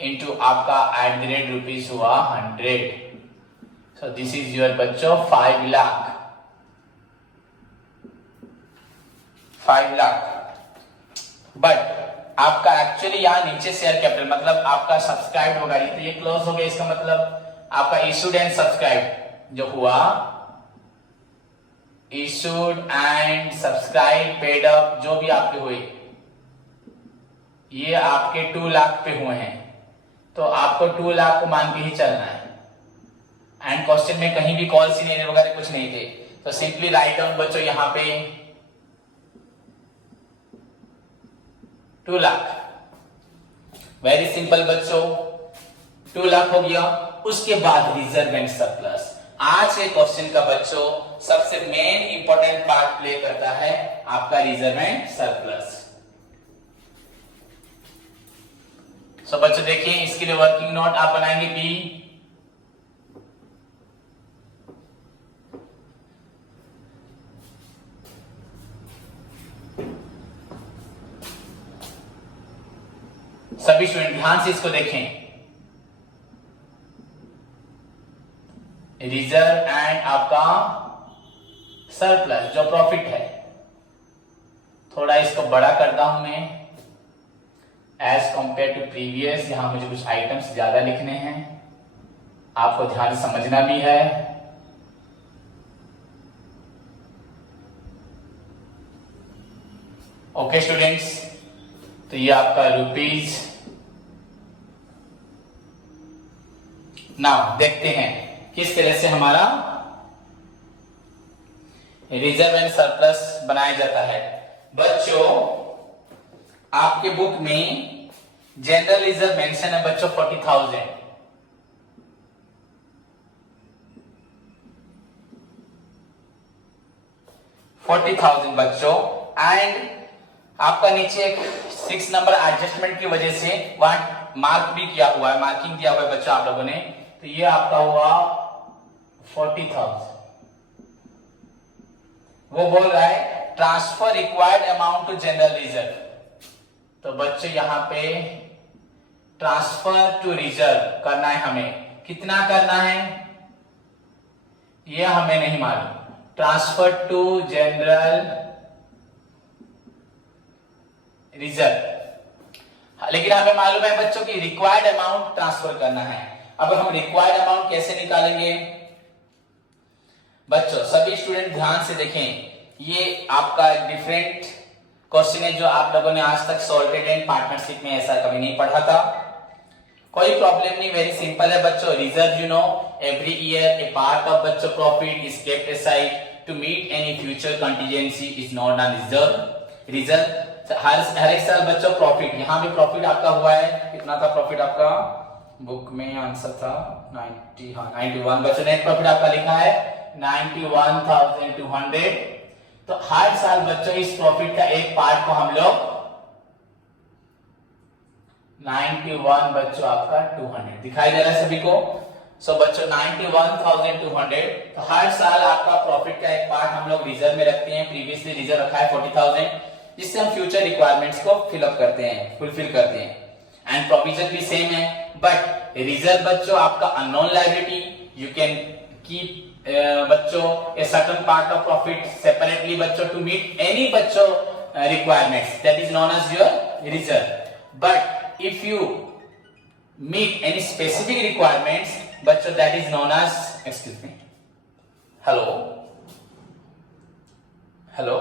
इनटू आपका @ हुआ 100। सो दिस इज योर बच्चों 5 लाख। 5 लाख, बट आपका एक्चुअली यहाँ नीचे शेयर कैपिटल मतलब आपका सब्सक्राइब होगा, तो ये क्लोज हो गया, इसका मतलब आपका इशूड एंड सब्सक्राइब जो हुआ, issued and subscribe paid up जो भी आपके हुए, ये आपके 2 लाख पे हुए हैं, तो आपको 2 लाख को मान के ही चलना है। एंड क्वेश्चन में कहीं भी कॉल सीनियर वगैरह कुछ नहीं थे, तो सिंपली राइट डाउन बच्चों यहां पे 2 लाख। वेरी सिंपल बच्चों, 2 लाख हो गया। उसके बाद रिजर्व एंड सरप्लस। आज के क्वेश्चन का बच्चों सबसे मेन इंपॉर्टेंट पार्ट प्ले करता है आपका रिजर्व एंड सरप्लस। सो बच्चों देखिए, इसके लिए वर्किंग नोट आप बनाएंगे बी। सभी स्टूडेंट ध्यान से इसको देखें। रिजर्व एंड आपका सरप्लस जो प्रॉफिट है, थोड़ा इसको बड़ा करता हूं मैं एज कंपेयर टू प्रीवियस। यहां मुझे कुछ आइटम्स ज्यादा लिखने हैं, आपको ध्यान से समझना भी है। ओके स्टूडेंट्स, तो ये आपका रुपीज। नाउ देखते हैं किस तरह से हमारा रिजर्व एंड सरप्लस बनाया जाता है। बच्चों आपके बुक में जनरल रिजर्व मेंशन है बच्चों 40,000। बच्चों, एंड आपका नीचे एक 6 नंबर एडजस्टमेंट की वजह से वहां मार्क भी किया हुआ है, मार्किंग किया हुआ है बच्चों आप लोगों ने। तो ये आपका हुआ 40,000। वो बोल रहा है transfer required amount to general reserve. तो बच्चों यहां पे ट्रांसफर टू रिजर्व करना है हमें। कितना करना है ये हमें नहीं मालूम। ट्रांसफर टू जनरल रिजर्व, लेकिन हमें मालूम है बच्चों की रिक्वायर्ड अमाउंट ट्रांसफर करना है। अब हम रिक्वायर्ड अमाउंट कैसे निकालेंगे बच्चों? सभी स्टूडेंट ध्यान से देखें, ये आपका डिफरेंट क्वेश्चन है जो आप लोगों ने आज तक सॉल्टेड एंड पार्टनरशिप में ऐसा कभी नहीं पढ़ा था। कोई प्रॉब्लम नहीं, वेरी सिंपल है बच्चों। Reserve you know every year a part of बच्चों profit is kept aside to meet any future contingency is not an reserve. Reserve हर एक साल बच्चों प्रॉफिट, यहां भी प्रॉफिट आपका हुआ है। कितना था प्रॉफिट आपका? बुक में आंसर था 91 बच्चों। नेट प्रॉफिट आपका लिखा है 91,200। तो हर साल बच्चों इस प्रॉफिट का एक पार्ट को हम लोग 91 बच्चों आपका 200 दिखाई दे रहा है सभी को। सो बच्चों 91,200। तो हर साल आपका प्रॉफिट का एक पार्ट हम लोग रिजर्व में रखते हैं। प्रीवियसली रिजर्व रखा है 40,000, जिससे हम फ्यूचर रिक्वायरमेंट्स को फिलअप करते हैं, फुलफिल करते हैं। एंड प्रोविजन भी सेम है, बट रिजर्व बच्चों आपका unknown liability. You can keep बच्चों a certain part of profit separately बच्चों टू मीट एनी बच्चों requirements, that is known as your reserve. But if you meet any specific requirements बच्चों, that is known as, excuse me, hello hello,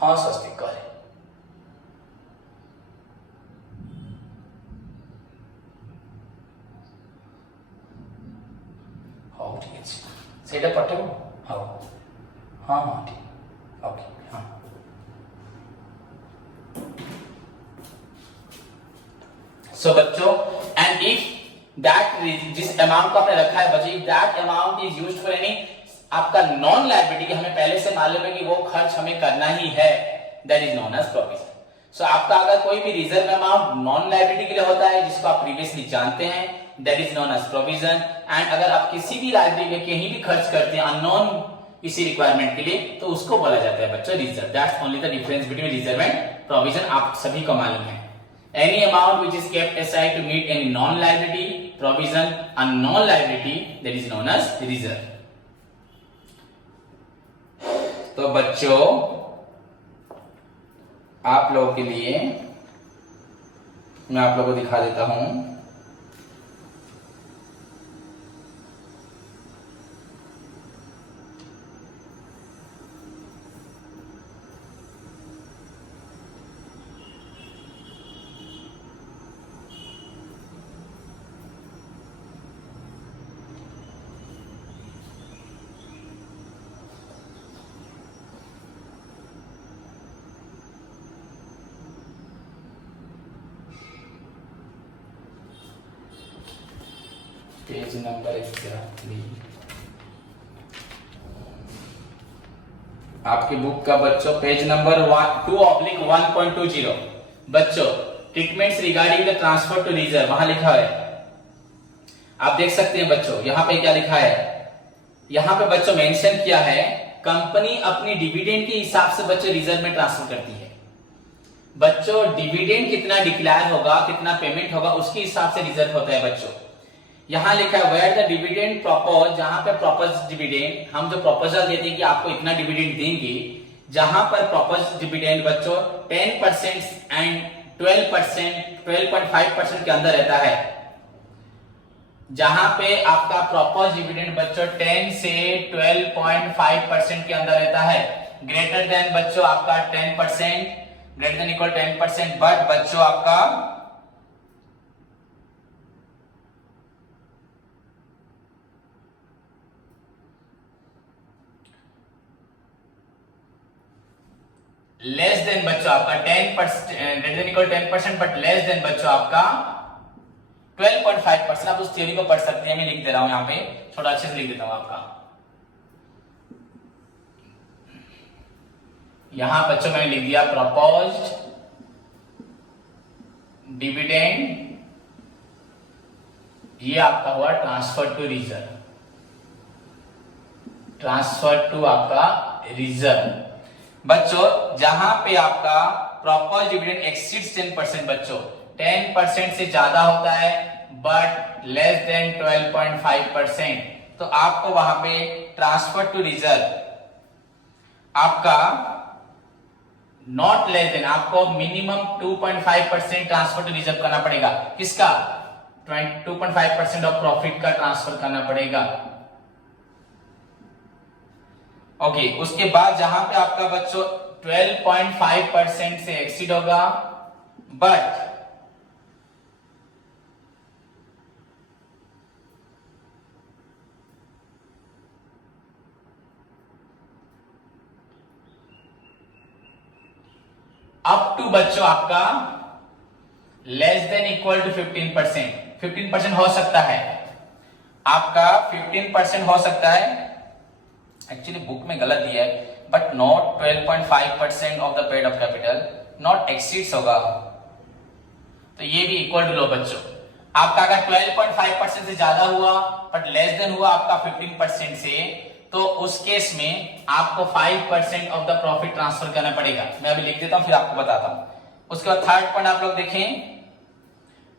हाँ स्वस्तिक कह रहे। हाँ ठीक है, ସେଇଟା ପଠେଇବ। ହଉ हाँ हाँ ठीक, ओके हाँ। सो बच्चों, एंड इफ दैट जिस अमाउंट को आपने रखा है बच्चों, if that amount is used for any आपका नॉन लायबिलिटी, हमें पहले से मालूम है कि वो खर्च हमें करना ही है, that is known as provision. So आपका अगर कोई भी रिजर्व अमाउंट नॉन लायबिलिटी के लिए होता है जिसको आप प्रीवियसली जानते हैं, that is known as provision. And अगर आप किसी भी लायबिलिटी में कहीं भी खर्च करते हैं अननोन किसी रिक्वायरमेंट के लिए, तो उसको बोला जाता है बच्चों reserve. That's only the difference between reserve and provision, आप सभी को मालूम है। Any amount which is kept aside to meet any non liability, provision, unknown liability, that is known as reserve. तो बच्चों आप लोगों के लिए मैं आप लोगों को दिखा देता हूं। पेज नंबर एग्जैक्टली आपकी बुक का बच्चों पेज नंबर 2/1.20 बच्चों treatments regarding the transfer to reserve वहां लिखा है। आप देख सकते हैं बच्चों यहाँ पे क्या लिखा है, यहाँ पे बच्चों मेंशन किया है कंपनी अपनी डिविडेंड के हिसाब से बच्चों रिजर्व में ट्रांसफर करती है। बच्चों डिविडेंड कितना डिक्लेयर होगा, कितना पेमेंट होगा, उसके हिसाब से रिजर्व होता है बच्चों। यहां लिखा है वेयर द डिविडेंड प्रपोज, जहां पे प्रपोज डिविडेंड हम जो प्रपोजल देते हैं कि आपको इतना डिविडेंड देंगे, जहां पर प्रपोज डिविडेंड बच्चों 10% एंड 12%, 12.5% के अंदर रहता है। जहां पे आपका प्रपोज डिविडेंड बच्चों 10 से 12.5% के अंदर रहता है, ग्रेटर देन बच्चों आपका 10%, ग्रेटर देन इक्वल 10%, बट बच्चों आपका लेस देन बच्चों आपका 10%, greater than equal 10%, but less than बच्चों आपका 12.5%। आप उस थ्योरी को पढ़ सकते हैं, मैं लिख दे रहा हूं यहाँ पे, थोड़ा अच्छे से लिख देता हूं आपका। यहां बच्चों मैंने लिख दिया प्रपोज्ड डिविडेंड, ये आपका हुआ transfer to reserve, transfer to आपका रिजर्व। बच्चों जहां पे आपका प्रॉपर डिविडेंड एक्सीड्स 10% बच्चों 10% से ज्यादा होता है बट लेस देन 12.5%, तो आपको वहां पे ट्रांसफर टू रिजर्व आपका नॉट लेस देन, आपको मिनिमम 2.5% ट्रांसफर टू रिजर्व करना पड़ेगा। किसका? 2.5% ऑफ प्रॉफिट का ट्रांसफर करना पड़ेगा। ओके उसके बाद जहां पे आपका बच्चों 12.5% से एक्सीड होगा बट अप टू बच्चों आपका लेस देन इक्वल टू 15%, 15% हो सकता है आपका, 15% हो सकता है। एक्चुअली बुक में गलत दिया है but not 12.5% of the paid up capital, not exceeds होगा, तो ये भी इक्वल टू लो बच्चों। आपका अगर 12.5% से ज्यादा हुआ बट लेस देन हुआ आपका 15% से, तो उस केस में आपको 5% ऑफ द प्रॉफिट ट्रांसफर करना पड़ेगा। मैं अभी लिख देता हूं फिर आपको बताता हूं। उसके बाद थर्ड पॉइंट आप लोग देखें,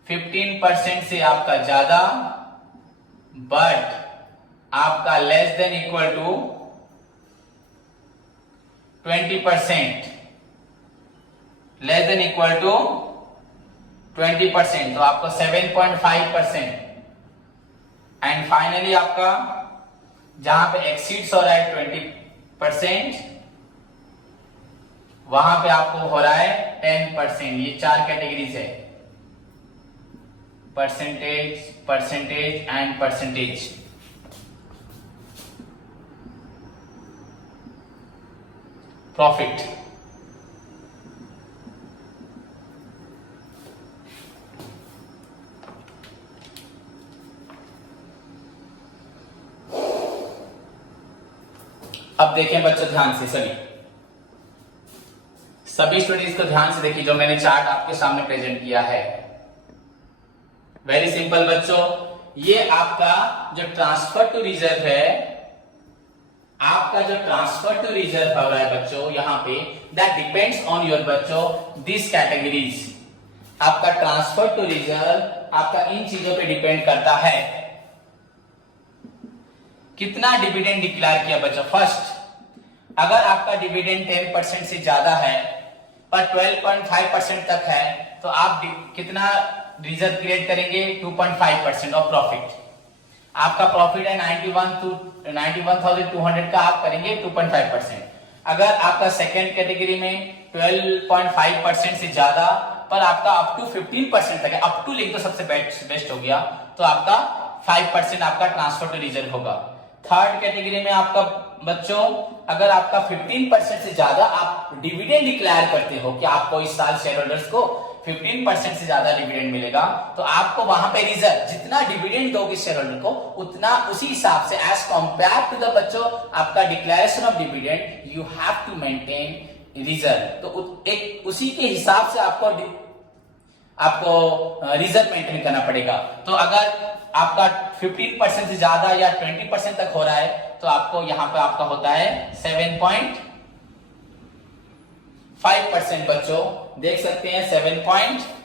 15% से आपका ज्यादा बट आपका less than equal to 20%, less than equal to 20%, तो आपको 7.5%। एंड फाइनली आपका जहां पे एक्सीड्स हो रहा है 20%, वहां पे आपको हो रहा है 10%। ये चार कैटेगरीज है, percentage, percentage and percentage. Profit अब देखें बच्चों ध्यान से, सभी स्टूडेंट्स को ध्यान से देखिए जो मैंने चार्ट आपके सामने प्रेजेंट किया है। वेरी सिंपल बच्चों, ये आपका जो ट्रांसफर टू रिजर्व है, आपका जो ट्रांसफर टू रिजर्व हो रहा है बच्चों यहां पे, दैट डिपेंड्स ऑन योर बच्चों दिस कैटेगरीज। आपका ट्रांसफर टू रिजर्व आपका इन चीजों पे डिपेंड करता है। कितना डिविडेंड डिक्लेयर किया बच्चों? फर्स्ट, अगर आपका डिविडेंड 10% से ज्यादा है पर 12.5% तक है, तो आप कितना रिजर्व क्रिएट करेंगे? 2.5% ऑफ प्रॉफिट। आपका प्रॉफिट है 91,200 का, आप करेंगे 2.5%। अगर आपका सेकेंड कैटेगरी में 12.5% से ज्यादा पर आपका अप टू 15% तक है, अप टू लिख तो सबसे बेस्ट हो गया, तो आपका 5% आपका ट्रांसफर टू रिजर्व होगा। थर्ड कैटेगरी में आपका बच्चों अगर आपका 15% से ज्यादा आप डिविडेंड डिक्लेयर करते हो कि आपको इस साल शेयर होल्डर्स को 15% से ज्यादा डिविडेंड मिलेगा तो आपको वहां पे रिजर्व जितना डिविडेंड दोगे शेयर होल्डर को उतना उसी हिसाब से एज कंपेयर टू द बच्चों आपका declaration of dividend you have to maintain reserve. तो एक उसी के हिसाब से आपको रिजर्व मेंटेन करना पड़ेगा। तो अगर आपका 15% से ज्यादा या 20% तक हो रहा है तो आपको यहां पे आपका होता है 7.5% बच्चों, देख सकते हैं 7.5%।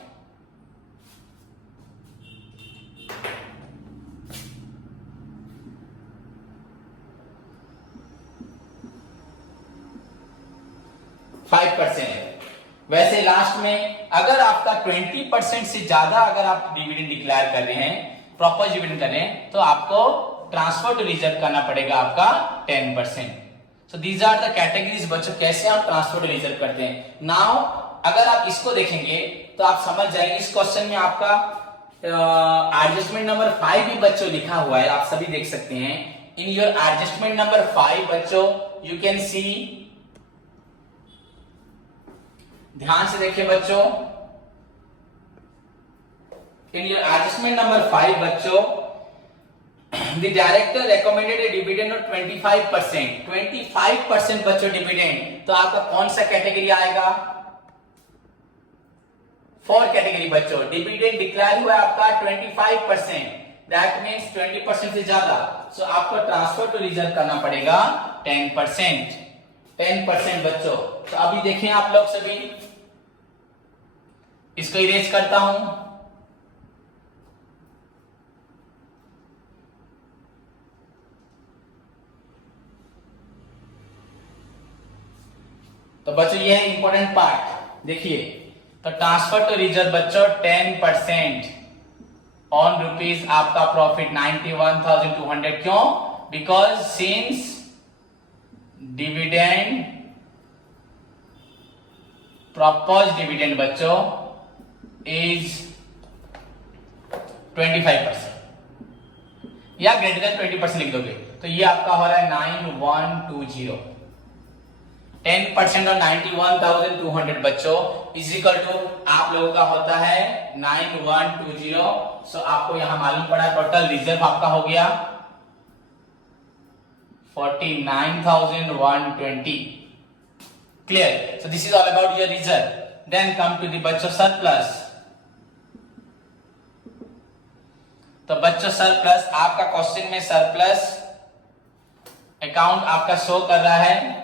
वैसे लास्ट में अगर आपका 20% से ज्यादा अगर आप डिविडेंड डिक्लेयर कर रहे हैं, प्रॉपर डिविडेंड कर रहे हैं, तो आपको ट्रांसफर टू रिजर्व करना पड़ेगा आपका 10%। So these are the categories बच्चों कैसे हम ट्रांसफर टू रिजर्व करते हैं। नाउ अगर आप इसको देखेंगे तो आप समझ जाएंगे। इस क्वेश्चन में आपका एडजस्टमेंट नंबर 5 भी बच्चों लिखा हुआ है, आप सभी देख सकते हैं। इन योर एडजस्टमेंट नंबर 5 बच्चों यू कैन सी, ध्यान से देखिए बच्चों, इन योर एडजस्टमेंट नंबर 5 बच्चों the director recommended a dividend of 25%। 25% बच्चों डिविडेंड, तो आपका कौन सा कैटेगरी आएगा? 4 कैटेगरी बच्चों। डिविडेंड डिक्लेयर हुआ आपका 25%, दैट मींस 20% से ज्यादा, सो आपको ट्रांसफर टू रिजर्व करना पड़ेगा 10%। 10% बच्चों। तो अभी देखें आप लोग सभी, इसको इरेज करता हूं। तो बच्चों ये है इंपॉर्टेंट पार्ट, देखिए। तो ट्रांसफर टू रिजर्व बच्चों 10% ऑन रुपीज आपका प्रॉफिट 91,200। क्यों? Because since dividend propose dividend बच्चों इज 25% या ग्रेटर देन 20% लिख दोगे तो ये आपका हो रहा है 9120। 10% और 91,200 बच्चों इज इक्वल टू आप लोगों का होता है 9120। सो आपको यहां मालूम पड़ा टोटल रिजर्व आपका हो गया 49,120। Clear? So this is all about your reserve. Then come to the बच्चों सरप्लस। तो बच्चों सरप्लस, आपका क्वेश्चन में सरप्लस अकाउंट आपका शो कर रहा है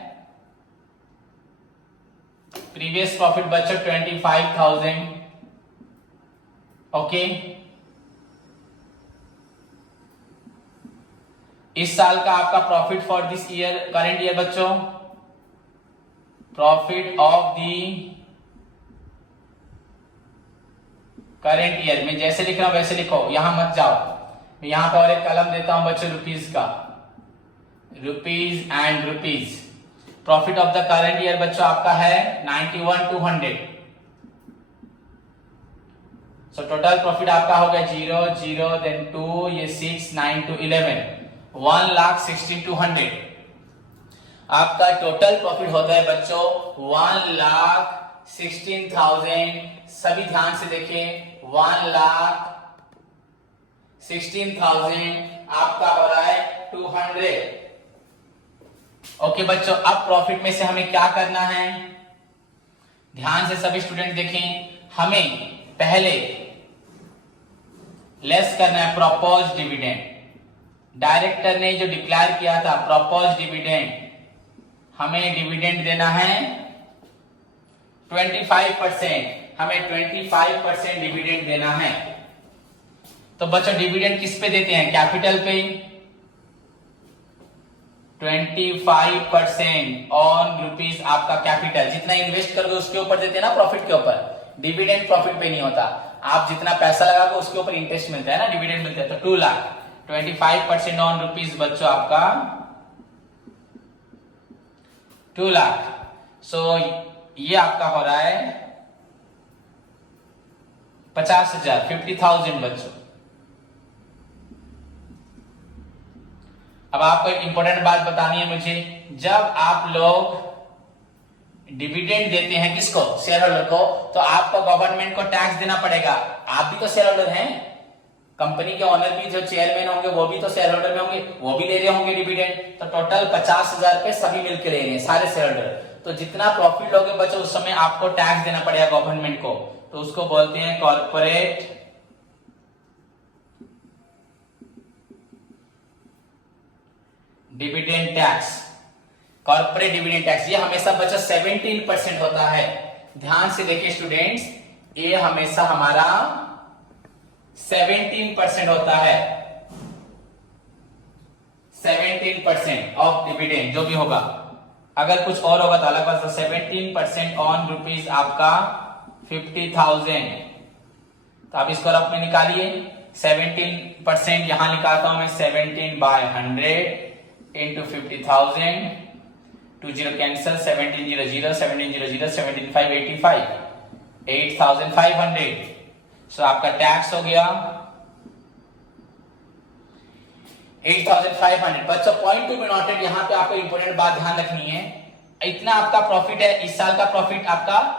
प्रीवियस प्रॉफिट बच्चों 25,000। ओके, इस साल का आपका profit for this year, current year बच्चों, profit of the current year में जैसे लिख रहा हूं वैसे लिखो, यहां मत जाओ। मैं यहां पर और एक कलम देता हूं बच्चों रुपीज का, rupees and rupees. Profit of the current year बच्चों आपका है 91,200। सो टोटल प्रॉफिट आपका हो गया 0 0 देन 2 ये 6 9 2 11 1,16,200। आपका टोटल प्रॉफिट होता है बच्चों 1,16,000। सभी ध्यान से देखें, 1,16,000 आपका हो रहा है 200। ओके बच्चों, अब प्रॉफिट में से हमें क्या करना है, ध्यान से सभी स्टूडेंट देखें। हमें पहले लेस करना है प्रपोज डिविडेंड। डायरेक्टर ने जो डिक्लेयर किया था प्रपोज डिविडेंड, हमें डिविडेंड देना है 25%। हमें 25% डिविडेंड देना है। तो बच्चों डिविडेंड किस पे देते हैं? कैपिटल पे। 25% ऑन रुपीज आपका कैपिटल, जितना इन्वेस्ट करोगे उसके ऊपर देते हैं ना, प्रॉफिट के ऊपर। डिविडेंड प्रॉफिट पे नहीं होता, आप जितना पैसा लगाओगे उसके ऊपर इंटरेस्ट मिलता है ना, डिविडेंड मिलता है। तो 2 लाख, 25% ऑन रुपीज बच्चों आपका 2 लाख। सो ये आपका हो रहा है 50,000, 50,000 बच्चों। अब आपको एक इंपॉर्टेंट बात बतानी है मुझे, जब आप लोग डिविडेंड देते हैं किसको, शेयर होल्डर को, तो आपको गवर्नमेंट को टैक्स देना पड़ेगा। आप भी तो शेयर होल्डर हैं, कंपनी के ओनर भी जो चेयरमैन होंगे वो भी तो शेयर होल्डर में होंगे, वो भी ले रहे होंगे डिविडेंड। तो टोटल 50,000 रुपए सभी मिलकर ले रहे हैं, सारे शेयर होल्डर। तो जितना प्रॉफिट लोगे बच्चों उस समय आपको टैक्स देना पड़ेगा गवर्नमेंट को, तो उसको बोलते हैं corporate dividend tax. Corporate dividend tax ये हमेशा बच्चों 17% होता है। ध्यान से देखिए स्टूडेंट्स, ये हमेशा हमारा 17% होता है, 17% ऑफ डिविडेंड जो भी होगा। अगर कुछ और होगा तो अलग बात। 17% ऑन रुपीज आपका 50,000, तो आप इसको रफ में निकालिए। 17% यहां निकालता हूं मैं, 17/100 इंटू 50,000, 2 0 कैंसिल, 17 0 0, 17 0 0, 17 5 85, 8,500। सो आपका टैक्स हो गया 8,500। बच्चों पॉइंट टू बी नोटेड, यहां पे आपको इंपॉर्टेंट बात ध्यान रखनी है। इतना आपका प्रॉफिट है, इस साल का प्रॉफिट आपका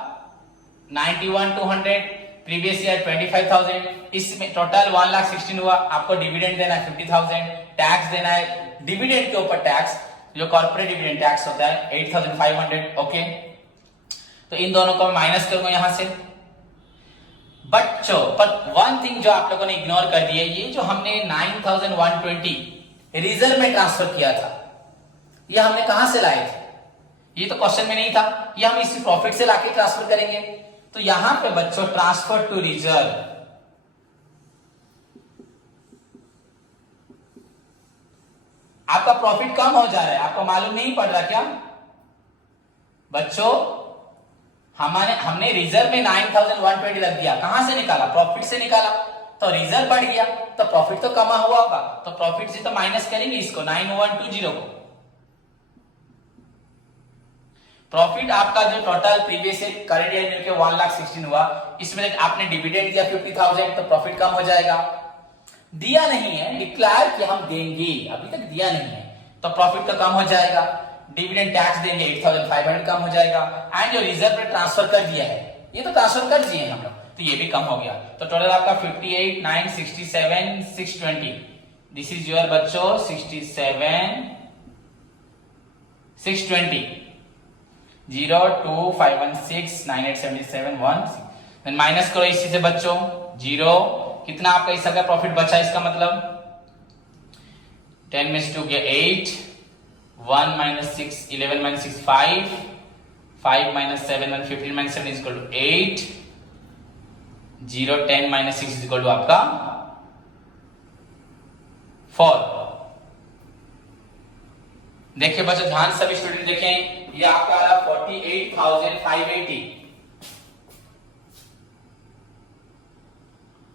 91,200, प्रीवियस ईयर 25,000, इसमें टोटल 1,16,000 हुआ। आपको डिविडेंड देना है 50,000, टैक्स देना है डिविडेंड के ऊपर टैक्स, जो कॉर्पोरेट डिविडेंड टैक्स होता है 8,500। ओके, तो इन दोनों को मैं माइनस करूंगा यहां से। बच्चों पर वन थिंग जो आप लोगों ने इग्नोर कर दी है, ये जो हमने 9,120 रिजर्व में ट्रांसफर किया था, ये हमने कहां से लाए थे? ये तो क्वेश्चन में नहीं था, ये हम इसी प्रॉफिट से लाके ट्रांसफर करेंगे। तो यहां पे बच्चों ट्रांसफर टू रिजर्व, आपका प्रॉफिट कम हो जा रहा है, आपको मालूम नहीं पड़ रहा क्या बच्चों? हमने रिजर्व में 9,120 रख दिया, कहां से निकाला? प्रॉफिट से निकाला, तो रिजर्व बढ़ गया तो प्रॉफिट तो कमा हुआ होगा, तो प्रॉफिट से तो माइनस करेंगे इसको 9,120 को। प्रॉफिट आपका जो total previous year current year मिलकर 1,16,000 हुआ, इसमें आपने डिविडेंड दिया 50,000, तो प्रॉफिट कम हो जाएगा। दिया नहीं है, डिक्लेयर कि हम देंगे, अभी तक दिया नहीं है, तो प्रॉफिट तो कम हो जाएगा। डिविडेंड टैक्स देंगे 8,500 कम हो जाएगा। एंड जो रिजर्व में ट्रांसफर कर दिया है, ये तो ट्रांसफर कर दिए हम लोग, तो ये भी कम हो गया। तो टोटल आपका 58,967, 620, दिस इज योर बच्चों 67, 620, 025169877 देन माइनस करो इसी से बच्चों 0, कितना आपका इस का प्रॉफिट बचा, इसका मतलब 10 में से 2 गया 8, 1 minus 6, 11 minus 6, 5, 5 minus 7, 1, 15 minus 7 is equal to 8, 0, 10 minus 6 is equal to आपका 4। देखिए बच्चों ध्यान सभी स्टूडेंट देखें, ये आपका आ रहा 48,580,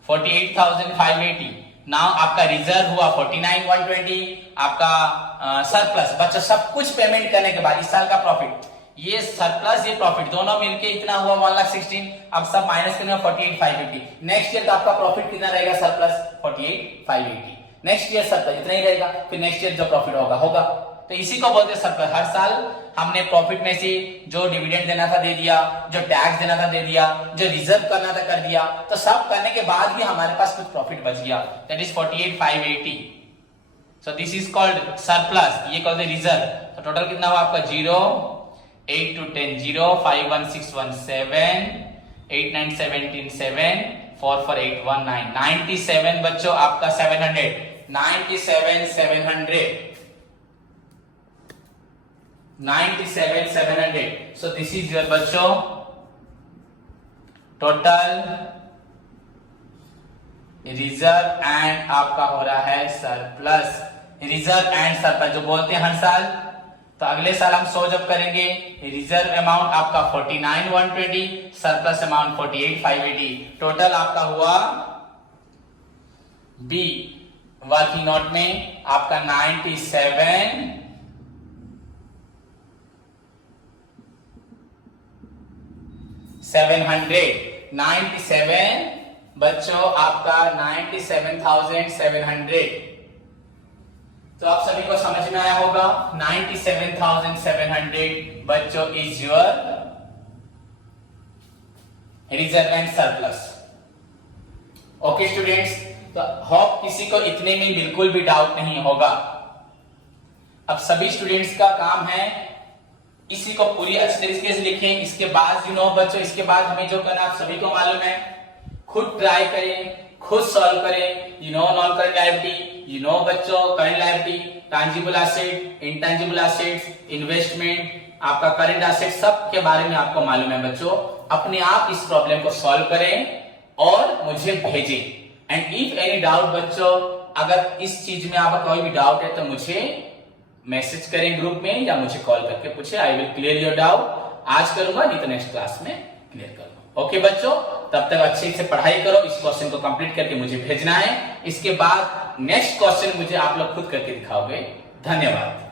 48,580। नाउ आपका रिजर्व हुआ 49,120, आपका सरप्लस। बच्चों सब कुछ पेमेंट करने के बाद इस साल का प्रॉफिट, ये सरप्लस ये प्रॉफिट दोनों मिलके इतना हुआ 1,16,000। अब सब माइनस करने 48,580। नेक्स्ट ईयर का आपका प्रॉफिट कितना रहेगा? सरप्लस 48,580। नेक्स्ट ईयर सरप्लस इतना ही रहेगा, फिर नेक्स्ट ईयर जो प्रॉफिट होगा। तो इसी को बोलते हैं सरप्लस। हर साल हमने प्रॉफिट में से जो डिविडेंड देना था दे दिया, जो टैक्स देना था दे दिया, जो रिजर्व करना था कर दिया, तो सब करने के बाद भी हमारे पास कुछ प्रॉफिट बच गया, that is 48,580। So this is called surplus, ये कॉल्ड रिजर्व। तो टोटल कितना हुआ आपका 0, 8 to 10 0, 5 1 6 1 7, 8 9 17 7, 4 4 8 1 9, 97 बच्चों आपका 700, 97,700, 97,700। So this is your बच्चों टोटल रिजर्व एंड आपका हो रहा है सरप्लस। रिजर्व एंड सरप्लस जो बोलते हैं हर साल, तो अगले साल हम सो जब करेंगे रिजर्व अमाउंट आपका 49,120, सरप्लस अमाउंट 48,580, टोटल आपका हुआ बी वर्किंग नोट में आपका 97,700 बच्चों आपका 97,700। तो आप सभी को समझ में आया होगा 97,700 बच्चों is your reserve and surplus. Okay students, तो होप किसी को इतने में बिल्कुल भी डाउट नहीं होगा। अब सभी स्टूडेंट्स का काम है इसी को पूरी अच्छी तरीके से लिखें। इसके बाद बच्चों, इसके बाद हमें जो करना आप सभी को मालूम है, खुद ट्राई करें, खुद सॉल्व करें। नॉन करंट लायबिलिटी, बच्चों current liability, tangible asset, intangible assets, investment, आपका करंट एसेट, सब के बारे में आपको मालूम है बच्चों। अपने आप इस प्रॉब्लम को सॉल्व करें और मुझे भेजें। एंड इफ एनी डाउट बच्चों, अगर इस चीज में आपका कोई भी डाउट है तो मुझे मैसेज करें ग्रुप में या मुझे कॉल करके पूछे। I will clear your doubt. आज करूंगा, नहीं तो नेक्स्ट क्लास में क्लियर करूंगा। ओके बच्चों, तब तक अच्छे से पढ़ाई करो। इस क्वेश्चन को कंप्लीट करके मुझे भेजना है। इसके बाद नेक्स्ट क्वेश्चन मुझे आप लोग खुद करके दिखाओगे। धन्यवाद।